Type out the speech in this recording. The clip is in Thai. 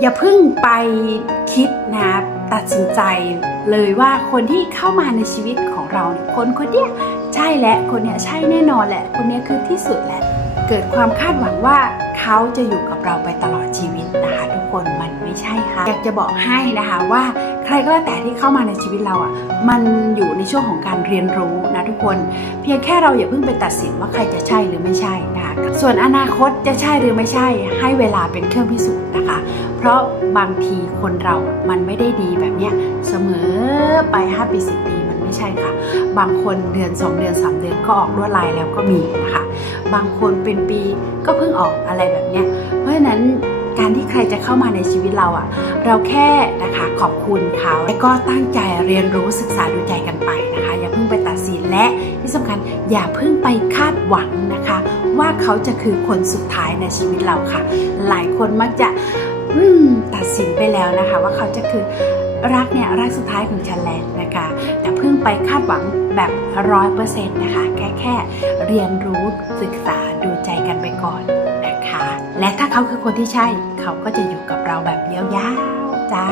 อย่าเพิ่งไปคิดนะตัดสินใจเลยว่าคนที่เข้ามาในชีวิตของเราเนี่ยคนคนเนี้ยใช่แหละคนเนี้ยใช่แน่นอนแหละ คนเนี้ยคือที่สุดแหละเกิดความคาดหวังว่าเขาจะอยู่กับเราไปตลอดชีวิตนะคะทุกคนมันไม่ใช่ค่ะอยากจะบอกให้นะคะว่าใครก็แล้วแต่ที่เข้ามาในชีวิตเราอะมันอยู่ในช่วงของการเรียนรู้นะทุกคน เพียงแค่เราอย่าเพิ่งไปตัดสินว่าใครจะใช่หรือไม่ใช่นะคะส่วนอนาคตจะใช่หรือไม่ใช่ ให้เวลาเป็นเครื่องพิสูจน์นะคะ ราะบางทีคนเรามันไม่ได้ดีแบบเนี้ยเสมอไป5ปี10ปีมันไม่ใช่ค่ะ บางคนเดือน 2 เดือน 3 เดือนก็ออกลวดลายแล้วก็มีนะคะ บางคนเป็นปีก็เพิ่งออกอะไรแบบเนี้ยเพราะฉะนั้นการที่ใครจะเข้ามาในชีวิตเราอะ่ะ เราแค่นะคะขอบคุณเขาแล้วก็ตั้งใจเรียนรู้ศึกษาดูใจกันไปนะคะ อย่าเพิ่งไปตัดสินและที่สำคัญอย่าเพิ่งไปคาดหวังนะคะ ว่าเขาจะคือคนสุดท้ายในชีวิตเราค่ะ หลายคนมักจะ ตัดสินไปแล้วนะคะว่าเขาจะคือรักเนี่ยรักสุดท้ายของฉันแล้วนะคะแต่เพิ่งไปคาดหวังแบบร้อยเปอร์เซ็นต์นะคะแค่แค่เรียนรู้ศึกษาดูใจกันไปก่อนนะคะ และถ้าเขาคือคนที่ใช่เขาก็จะอยู่กับเราแบบยาวๆจ้า